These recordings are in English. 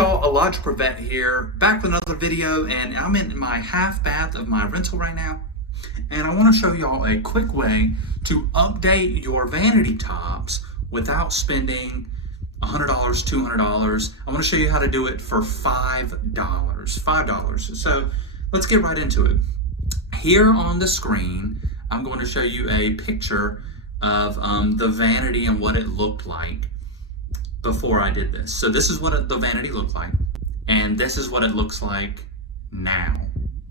Y'all, Elijah Prevent here, back with another video, and I'm in my half bath of my rental right now, and I want to show y'all a quick way to update your vanity tops without spending $100, $200. I want to show you how to do it for $5. So let's get right into it. Here on the screen, I'm going to show you a picture of the vanity and what it looked like before I did this. So this is what the vanity looked like, and this is what it looks like now.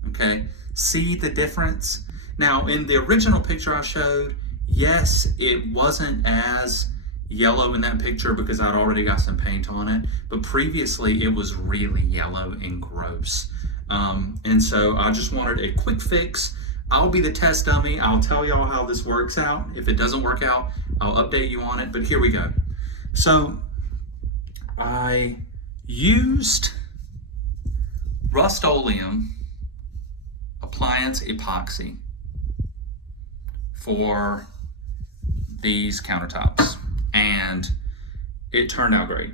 Okay, see the difference? Now in the original picture I showed, yes, it wasn't as yellow in that picture because I'd already got some paint on it, but previously it was really yellow and gross. And so I just wanted a quick fix. I'll be the test dummy. I'll tell y'all how this works out. If it doesn't work out, I'll update you on it, but here we go. So I used rustoleum appliance epoxy for these countertops, and it turned out great.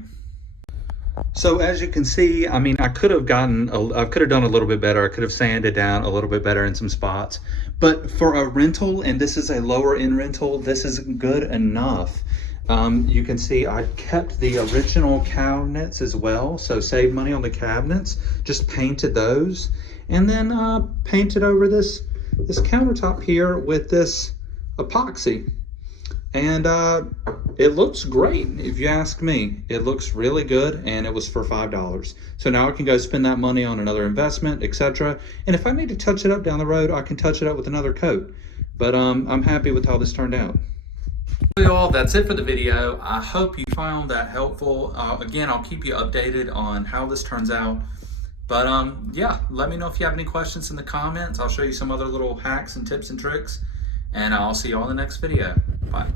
So as you can see, I mean, I could have done a little bit better. I could have sanded down a little bit better in some spots, but for a rental, and this is a lower end rental, this is good enough. You can see I kept the original cabinets as well, so saved money on the cabinets, just painted those, and then painted over this countertop here with this epoxy. And it looks great, if you ask me. It looks really good, and it was for $5. So now I can go spend that money on another investment, etc. And if I need to touch it up down the road, I can touch it up with another coat. But I'm happy with how this turned out. So y'all, that's it for the video. I hope you found that helpful. Again, I'll keep you updated on how this turns out. But yeah, let me know if you have any questions in the comments. I'll show you some other little hacks and tips and tricks. And I'll see you all in the next video. Bye.